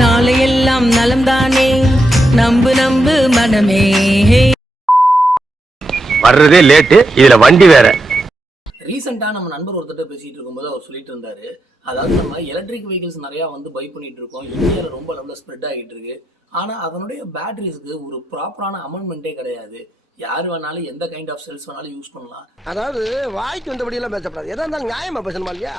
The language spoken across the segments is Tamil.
நாளையெல்லாம் நலம்தானே, நம்பு நம்பு மனமே. வர்றதே லேட்டு, இதுல வண்டி வேற. ரீசெண்டா நம்ம நண்பர் ஒருத்தர் பேசிட்டு இருக்கும்போது அவர் சொல்லிட்டு இருந்தாரு, அதாவது நம்ம எலக்ட்ரிக் வெஹிக்கிள்ஸ் நிறைய வந்து பை பண்ணிட்டு இருக்கோம், இந்தியாவில் ரொம்ப லெவலில் ஸ்ப்ரெட் ஆகிட்டு இருக்கு. ஆனா அதனுடைய பேட்டரிஸ்க்கு ஒரு ப்ராப்பரான அமெண்ட்மெண்ட்டே கிடையாது. யார் வேணாலும் எந்த கைண்ட் ஆஃப் செல்ஸ் வேணாலும் யூஸ் பண்ணலாம். அதாவது வாய்க்கு வந்தபடி எல்லாம் பேசப்படாது, எதா இருந்தாலும் நியாயமா பேசணுமா இல்லையா?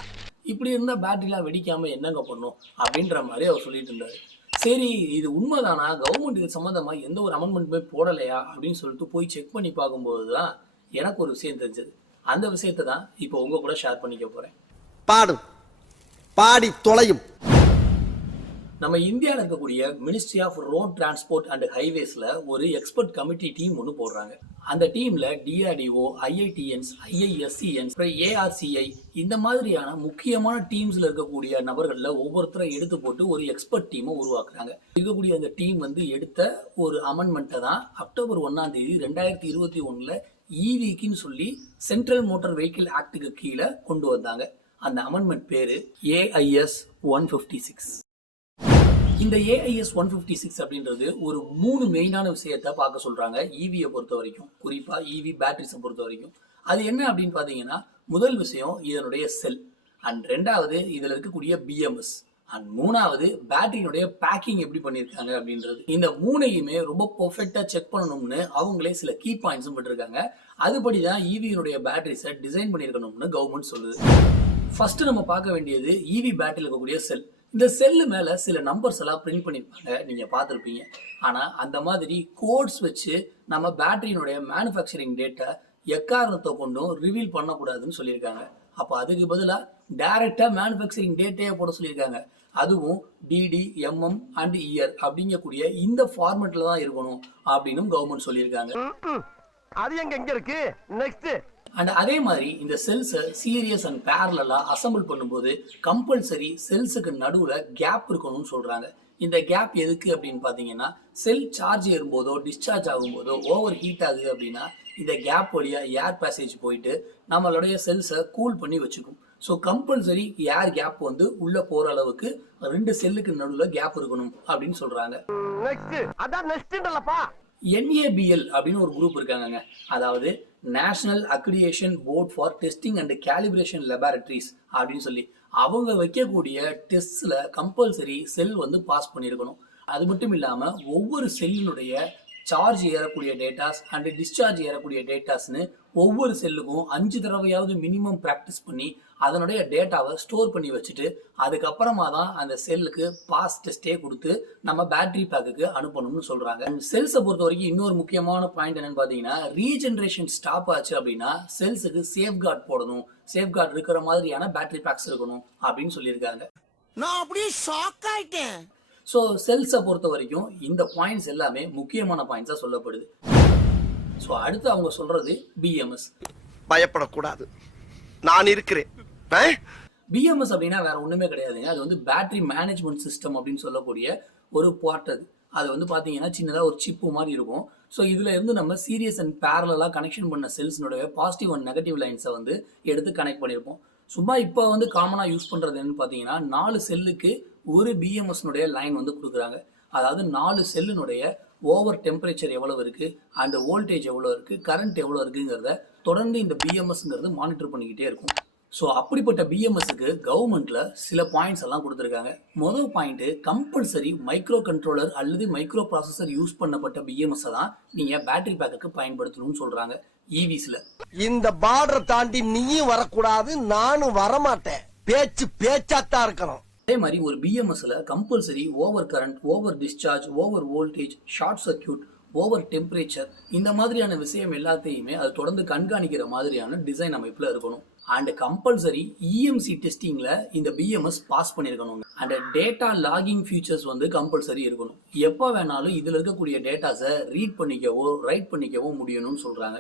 இப்படி இருந்தா பேட்டரிலாம் வெடிக்காம என்னங்க பண்ணும் அப்படின்ற மாதிரி அவர் சொல்லிட்டு இருந்தாரு. சரி, இது உண்மைதானா, கவர்மெண்ட் இது சம்மந்தமா எந்த ஒரு அமெண்ட்மெண்ட்டுமே போடலையா அப்படின்னு சொல்லிட்டு போய் செக் பண்ணி பார்க்கும்போது தான் எனக்கு ஒரு விஷயம் தெரிஞ்சது. அந்த விஷயத்தை தான் இப்போ உங்க கூட ஷேர் பண்ணிக்க போறேன். பாடும் பாடி தொலையும். நம்ம இந்தியாவில் இருக்கக்கூடிய ministry of road transport and ஹைவேஸ்ல ஒரு எக்ஸ்பர்ட் கமிட்டி டீம் ஒன்று போடுறாங்க. அந்த டீம்ல டிஆர்டிஓ, ஐஐடிஎன்ஸ், ஐஐஎஸ்சிஎன்ஸ், ஏஆர்சிஐ இந்த மாதிரியான முக்கியமான டீம்ஸ்ல இருக்கக்கூடிய நபர்கள்ல ஒவ்வொருத்தரை எடுத்து போட்டு ஒரு எக்ஸ்பர்ட் டீமை உருவாக்குறாங்க. இருக்கக்கூடிய அந்த டீம் வந்து எடுத்த ஒரு அமெண்ட்மெண்ட்டை தான் அக்டோபர் 1ஆம் தேதி 2021 ஈவிக்குன்னு சொல்லி சென்ட்ரல் மோட்டார் வெஹிக்கிள் ஆக்டுக்கு கீழே கொண்டு வந்தாங்க. அந்த அமெண்ட்மெண்ட் பேரு AIS 156. இந்த AIS 156 அப்படின்றது ஒரு 3 மெயினான விஷயத்த பார்க்க சொல்றாங்க ஈவியை பொறுத்த வரைக்கும், குறிப்பா ஈவி பேட்டரிஸை பொறுத்த வரைக்கும். அது என்ன அப்படின்னு பாத்தீங்கன்னா, முதல் விஷயம் இதனுடைய செல், அண்ட் ரெண்டாவது இதுல இருக்கக்கூடிய BMS, அண்ட் மூணாவது பேட்டரியினுடைய பேக்கிங் எப்படி பண்ணியிருக்காங்க அப்படின்றது. இந்த மூணையுமே ரொம்ப பெர்ஃபெக்டா செக் பண்ணணும்னு அவங்களே சில கீ பாயிண்ட்ஸும் பண்ணிருக்காங்க. அதுபடிதான் ஈவியினுடைய பேட்டரிஸை டிசைன் பண்ணியிருக்கணும்னு கவர்மெண்ட் சொல்லுது. ஃபர்ஸ்ட் நம்ம பார்க்க வேண்டியது ஈவி பேட்டரியில் இருக்கக்கூடிய செல். இந்த செல்லு மேல சில நம்பர்ஸ் எல்லாம் பிரிண்ட் பண்ணிருப்பாங்க, நீங்க பார்த்துருப்பீங்க. ஆனா அந்த மாதிரி கோட்ஸ் வச்சு நம்ம பேட்டரியினுடைய மேனுஃபேக்சரிங் டேட்டா எக்காரணத்தை கொண்டும் ரிவீல் பண்ணக்கூடாதுன்னு சொல்லியிருக்காங்க. அப்ப அதுக்கு பதிலாக டைரக்டா மேனுஃபேக்சரிங் டேட்டையே போட சொல்லியிருக்காங்க. அதுவும் டிடி, MM அண்ட் இயர் அப்படிங்கக்கூடிய இந்த ஃபார்மேட்ல தான் இருக்கணும் அப்படின்னு கவர்மெண்ட் சொல்லியிருக்காங்க. அது எங்க இருக்கு நெக்ஸ்ட். அண்ட் அதே மாதிரி இந்த செல்ஸை சீரியஸ் அண்ட் பேரலா அசம்பிள் பண்ணும்போது கம்பல்சரி செல்ஸுக்கு நடுவுல கேப் இருக்கணும்னு சொல்றாங்க. இந்த கேப் எதுக்கு அப்படின்னு பாத்தீங்கன்னா, செல் சார்ஜ் ஏறும்போதோ டிஸ்சார்ஜ் ஆகும்போதோ ஓவர் ஹீட் ஆகுது அப்படின்னா இந்த கேப் வழியா ஏர் பேசேஜ் போயிட்டு நம்மளுடைய செல்ஸை கூல் பண்ணி வச்சுக்கும். ஸோ கம்பல்சரி ஏர் கேப் வந்து உள்ள போற அளவுக்கு 2 செல்லுக்கு நடுவுல கேப் இருக்கணும் அப்படின்னு சொல்றாங்க. NABL அப்படின்னு ஒரு குரூப் இருக்காங்க, அதாவது national accreditation board for testing and calibration laboratories அப்படின்னு சொல்லி அவங்க வைக்கக்கூடிய டெஸ்ட்ல கம்பல்சரி செல் வந்து பாஸ் பண்ணியிருக்கணும். அது மட்டும் இல்லாம ஒவ்வொரு செல்லினுடைய சார்ஜ் ஏறக்கூடிய டேட்டாஸ் அண்ட் டிஸ்சார்ஜ் ஏறக்கூடிய டேட்டாஸ்னு ஒவ்வொரு செல்லுக்கும் 5 தடவையாவது மினிமம் ப்ராக்டிஸ் பண்ணி அதனுடைய டேட்டாவை ஸ்டோர் பண்ணி வச்சுட்டு அதுக்கப்புறமா தான் அந்த செல்லுக்கு பாஸ் டெஸ்டே கொடுத்து நம்ம பேட்டரி பேக்குக்கு அனுப்பணும்னு சொல்றாங்க. செல்ஸை பொறுத்த வரைக்கும் இன்னொரு முக்கியமான பாயிண்ட் என்னன்னு பாத்தீங்கன்னா, ரீஜெனரேஷன் ஸ்டாப் ஆச்சு அப்படின்னா செல்ஸுக்கு சேஃப்கார்ட் போடணும், சேஃப்கார்ட் இருக்கிற மாதிரியான பேட்டரி பேக்ஸ் இருக்கணும் அப்படின்னு சொல்லியிருக்காங்க. நான் அப்படியே ஷாக் ஆயிட்டேன். ஸோ செல்ஸை பொறுத்த வரைக்கும் இந்த பாயிண்ட்ஸ் எல்லாமே முக்கியமான பாயிண்ட்ஸாக சொல்லப்படுது. ஸோ அடுத்து அவங்க சொல்றது BMS. பயப்படக்கூடாது, நான் இருக்கிறேன். BMS அப்படின்னா வேற ஒண்ணுமே கிடையாதுங்க, அது வந்து பேட்டரி மேனேஜ்மெண்ட் சிஸ்டம் அப்படின்னு சொல்லக்கூடிய ஒரு பார்ட். அது வந்து பாத்தீங்கன்னா சின்னதாக ஒரு சிப்பு மாதிரி இருக்கும். ஸோ இதுல இருந்து நம்ம சீரியஸ் அண்ட் பேரலா கனெக்ஷன் பண்ண செல்ஸ்னுடைய பாசிட்டிவ் அண்ட் நெகட்டிவ் லைன்ஸை வந்து எடுத்து கனெக்ட் பண்ணியிருப்போம். சும்மா இப்போ வந்து காமனாக யூஸ் பண்ணுறது என்னன்னு பார்த்தீங்கன்னா, 4 செல்லுக்கு ஒரு BMSனுடைய லைன் வந்து கொடுக்குறாங்க. அதாவது 4 செல்லுனுடைய ஓவர் டெம்பரேச்சர் எவ்வளவு இருக்கு அண்ட் வோல்டேஜ் எவ்வளோ இருக்கு, கரண்ட் எவ்வளோ இருக்குங்கிறத தொடர்ந்து இந்த BMSங்கிறது மானிட்டர் பண்ணிக்கிட்டே இருக்கும். ஸோ அப்படிப்பட்ட BMSக்கு கவர்மெண்ட்ல சில பாயிண்ட்ஸ் எல்லாம் கொடுத்துருக்காங்க. முதல் பாயிண்ட், கம்பல்சரி மைக்ரோ கண்ட்ரோலர் அல்லது மைக்ரோ ப்ராசஸர் யூஸ் பண்ணப்பட்ட BMS தான் நீங்க பேட்டரி பேக்குக்கு பயன்படுத்தணும்னு சொல்றாங்க ஈவிஸ்ல. இந்த பார்டர் தாண்டி நீயும் வரக்கூடாது, நானும் வரமாட்டேன். பேச்சு பேச்சாத்தான் இருக்கணும். அதே மாதிரி ஒரு BMSல compulsory over current, over discharge, over voltage, short circuit, over temperature இந்த மாதிரியான விஷயம் எல்லாத்தையுமே அது தொடர்ந்து கண்காணிக்கிற மாதிரியான டிசைன் அமைப்புல இருக்கணும். அண்ட் கம்பல்சரி EMC டெஸ்டிங்ல இந்த BMS பாஸ் பண்ணிருக்கணும். அண்ட் டேட்டா லாகிங் ஃபீச்சர்ஸ் வந்து கம்பல்சரி இருக்கணும். எப்போ வேணாலும் இதுல இருக்கக்கூடிய டேட்டாஸை ரீட் பண்ணிக்கவோ ரைட் பண்ணிக்கவோ முடியணும்னு சொல்றாங்க.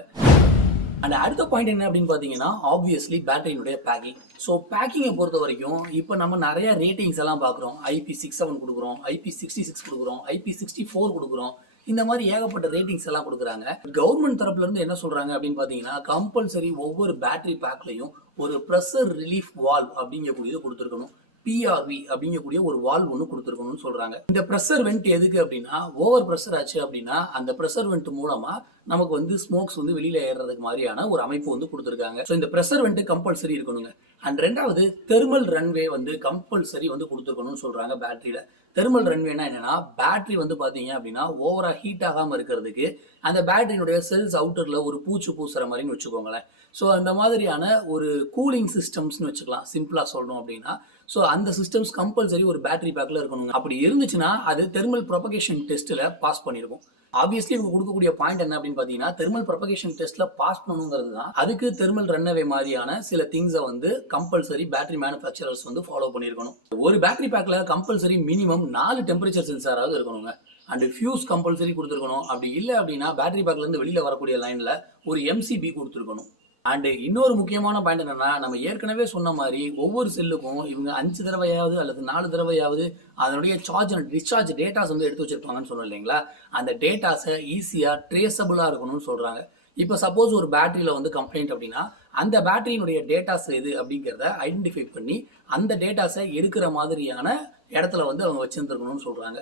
அண்ட் அடுத்த பாயிண்ட் என்ன அப்படின்னு பாத்தீங்கன்னா, ஆப்வியஸ்லி பேட்டரியினுடைய பேக்கிங். ஸோ பேக்கிங்கை பொறுத்த வரைக்கும் இப்போ நம்ம நிறைய ரேட்டிங்ஸ் எல்லாம் பார்க்குறோம். IP67 கொடுக்குறோம், IP66 கொடுக்குறோம், IP64 கொடுக்குறோம். இந்த மாதிரி ஏகப்பட்ட ரேட்டிங்ஸ் எல்லாம் கொடுக்குறாங்க. கவர்மெண்ட் தரப்புல இருந்து என்ன சொல்றாங்க அப்படின்னு பாத்தீங்கன்னா, கம்பல்சரி ஒவ்வொரு பேட்டரி பேக்லையும் ஒரு ப்ரெஷர் ரிலீஃப் வால்வ் அப்படிங்கக்கூடியது கொடுத்துருக்கணும். பிஆர்வி அப்படிங்கக்கூடிய ஒரு வால்வ் ஒன்று கொடுத்துருக்கணும்னு சொல்றாங்க. இந்த ப்ரெஷர் வெண்ட் எதுக்கு அப்படின்னா, ஓவர் ப்ரெஷர் ஆச்சு அப்படின்னா அந்த ப்ரெஷர் வெண்ட் மூலமா நமக்கு வந்து ஸ்மோக்ஸ் வந்து வெளியில ஏறதுக்கு மாதிரியான ஒரு அமைப்பு வந்து கொடுத்துருக்காங்க. ஸோ இந்த ப்ரெஷர் வெண்ட் கம்பல்சரி இருக்கணுங்க. அண்ட் ரெண்டாவது தெர்மல் ரன்வே வந்து கம்பல்சரி வந்து கொடுத்துருக்கணும்னு சொல்றாங்க பேட்டரியில. தெர்மல் ரன்வேனா என்னன்னா, பேட்டரி வந்து பாத்தீங்க அப்படின்னா ஓவரா ஹீட் ஆகாம இருக்கிறதுக்கு அந்த பேட்டரியினுடைய செல்ஸ் அவுட்டர்ல ஒரு பூச்சு பூசுற மாதிரின்னு வச்சுக்கோங்களேன். ஸோ அந்த மாதிரியான ஒரு கூலிங் சிஸ்டம்ஸ்னு வச்சுக்கலாம், சிம்பிளா சொல்லணும் அப்படின்னா. ஸோ அந்த சிஸ்டம்ஸ் கம்பல்சரி ஒரு பேட்டரி பேக்ல இருக்கணும். அப்படி இருந்துச்சுன்னா அது தெர்மல் ப்ரொபகேஷன் டெஸ்ட்ல பாஸ் பண்ணிருக்கும். ஆப்வியஸ்லி இவங்க கொடுக்கக்கூடிய பாயிண்ட் என்ன அப்படின்னு பாத்தீங்கன்னா, தெர்மல் ப்ரொபகேஷன் டெஸ்ட்ல பாஸ் பண்ணணுங்கிறது தான். அதுக்கு தெர்மல் ரன்அவே மாதிரியான சில திங்ஸை வந்து கம்பல்சரி பேட்டரி மேனுஃபேக்சரர்ஸ் வந்து ஃபாலோ பண்ணிருக்கணும். ஒரு பேட்டரி பேக்ல கம்பல்சரி மினிமம் 4 டெம்பரேச்சர் சென்சாராவது இருக்கணுங்க. அண்ட் ஃபியூஸ் கம்பல்சரி கொடுத்துருக்கணும். அப்படி இல்லை அப்படின்னா பேட்டரி பேக்ல இருந்து வெளியில வரக்கூடிய லைன்ல ஒரு எம்சிபி கொடுத்துருக்கணும். அண்ட் இன்னொரு முக்கியமான பாயிண்ட் என்னன்னா, நம்ம ஏற்கனவே சொன்ன மாதிரி ஒவ்வொரு செல்லுக்கும் இவங்க 5 தடவையாவது அல்லது 4 தடவையாவது அதனுடைய சார்ஜ் அண்ட் டிஸ்சார்ஜ் டேட்டாஸ் வந்து எடுத்து வச்சிருப்பாங்கன்னு சொன்னோம் இல்லைங்களா. அந்த டேட்டாஸை ஈஸியா ட்ரேசபிளா இருக்கணும்னு சொல்றாங்க. இப்போ சப்போஸ் ஒரு பேட்டரியில வந்து கம்ப்ளைண்ட் அப்படின்னா அந்த பேட்டரியினுடைய டேட்டாஸ் எது அப்படிங்கிறத ஐடென்டிஃபை பண்ணி அந்த டேட்டாஸை எடுக்கிற மாதிரியான இடத்துல வந்து அவங்க வச்சிருந்துருக்கணும்னு சொல்றாங்க.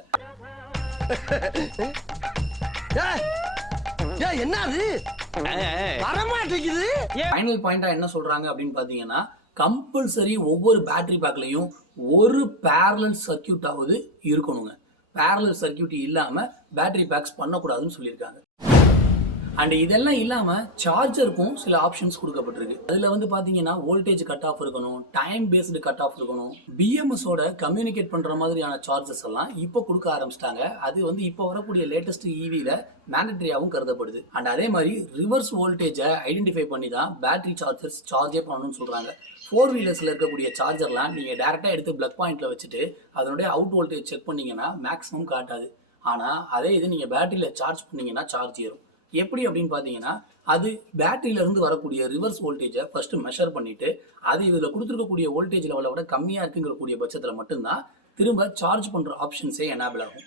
ஃபைனல் பாயிண்டா என்ன சொல்றாங்க அப்படின்னு பாத்தீங்கன்னா, கம்பல்சரி ஒவ்வொரு பேட்டரி பேக்லயும் ஒரு பேரலல் சர்க்யூட் ஆவது இருக்கணுங்க. பேரலல் சர்க்யூட் இல்லாம பேட்டரி பேக்ஸ் பண்ணக்கூடாதுன்னு சொல்லியிருக்காங்க. அண்ட் இதெல்லாம் இல்லாம சார்ஜருக்கும் சில ஆப்ஷன்ஸ் கொடுக்கப்பட்டிருக்கு. அதுல வந்து பாத்தீங்கன்னா வோல்டேஜ் கட் ஆஃப் இருக்கணும், டைம் பேஸ்டு கட் ஆஃப் இருக்கணும், பிஎம்எஸோட கம்யூனிகேட் பண்ற மாதிரியான சார்ஜஸ் எல்லாம் இப்போ கொடுக்க ஆரம்பிச்சிட்டாங்க. அது வந்து இப்போ வரக்கூடிய லேட்டஸ்ட் ஈவில மேண்டட்டரியாவும் கருதப்படுது. அண்ட் அதே மாதிரி ரிவர்ஸ் வோல்டேஜை ஐடென்டிஃபை பண்ணி தான் பேட்டரி சார்ஜர்ஸ் சார்ஜே பண்ணணும்னு சொல்றாங்க. 4 வீலர்ஸ்ல இருக்கக்கூடிய சார்ஜர்லாம் நீங்க டைரக்டா எடுத்து பிளக் பாயிண்ட்ல வச்சுட்டு அதனுடைய அவுட் வோல்டேஜ் செக் பண்ணீங்கன்னா மேக்ஸிமம் காட்டாது. ஆனா அதே இது நீங்க பேட்டரியில சார்ஜ் பண்ணீங்கன்னா சார்ஜ் ஏறும். எப்படி அப்படின்னு பாத்தீங்கன்னா, அது பேட்டரியில இருந்து வரக்கூடிய ரிவர்ஸ் வோல்டேஜை ஃபர்ஸ்ட் மெஷர் பண்ணிட்டு அது இதுல கொடுத்துருக்கக்கூடிய வோல்டேஜ் லெவலை விட கம்மியா இருக்குங்கிற பட்சத்துல மட்டும்தான் திரும்ப சார்ஜ் பண்ற ஆப்ஷன்ஸே எனேபிள் ஆகும்.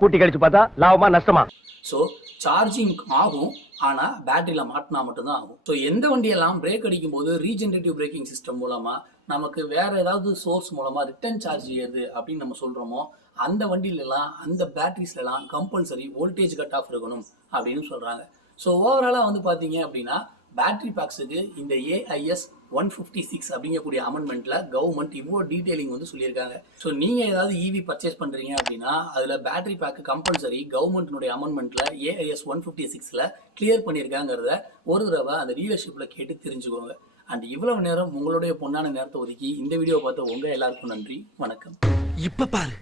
கூட்டி கழிச்சு பார்த்தா லாபமா நஷ்டமா? ஸோ சார்ஜிங் ஆகும், ஆனா பேட்டரியில மாட்டினா மட்டும்தான் ஆகும். ஸோ எந்த வண்டியெல்லாம் பிரேக் அடிக்கும் போது ரீஜெனரேட்டிவ் பிரேக்கிங் சிஸ்டம் மூலமா நமக்கு வேற ஏதாவது சோர்ஸ் மூலமா ரிட்டர்ன் சார்ஜ் ஏறுது அப்படின்னு நம்ம சொல்றோமோ அந்த வண்டியிலலாம் அந்த பேட்டரிஸ்லாம் கம்பல்சரி வோல்டேஜ் கட் ஆஃப் இருக்கணும் அப்படின்னு சொல்றாங்க. ஸோ ஓவராலா வந்து பாத்தீங்க அப்படின்னா பேட்டரி பேக்ஸுக்கு இந்த ஏஐஎஸ் 156 அப்படிங்கக்கூடிய அமெண்ட்மெண்ட்ல கவர்மெண்ட் இவ்வளோ டீடைலிங் வந்து சொல்லியிருக்காங்க. ஸோ நீங்க ஏதாவது இவி பர்ச்சேஸ் பண்றீங்க அப்படின்னா அதுல பேட்டரி பேக் கம்பல்சரி கவர்மெண்ட்னுடைய அமெண்ட்மெண்ட்ல ஏஐஎஸ் 156ல கிளியர் பண்ணியிருக்காங்கிறத ஒரு தடவை அந்த டீலர்ஷிப்ல கேட்டு தெரிஞ்சுக்கோங்க. அண்ட் இவ்வளவு நேரம் உங்களுடைய பொன்னான நேரத்தை ஒதுக்கி இந்த வீடியோ பார்த்த உங்க எல்லாருக்கும் நன்றி, வணக்கம். இப்ப பாரு